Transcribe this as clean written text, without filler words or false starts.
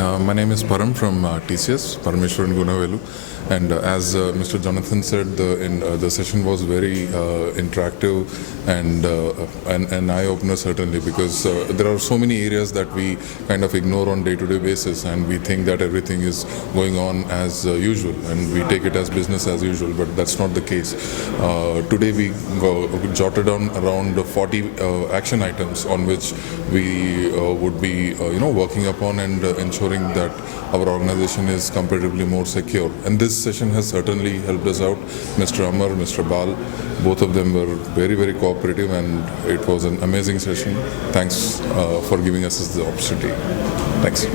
My name is Param from TCS, Parameshwaran, Gunavelu. And as Mr. Jonathan said, the session was very interactive and an eye-opener certainly, because there are so many areas that we kind of ignore on day-to-day basis, and we think that everything is going on as usual and we take it as business as usual, but that's not the case. Today we jotted down around 40 action items on which we would be working upon and ensuring that our organization is comparatively more secure. And this session has certainly helped us out. Mr. Amar, Mr. Bal, both of them were very, very cooperative, and it was an amazing session. Thanks for giving us the opportunity. Thanks.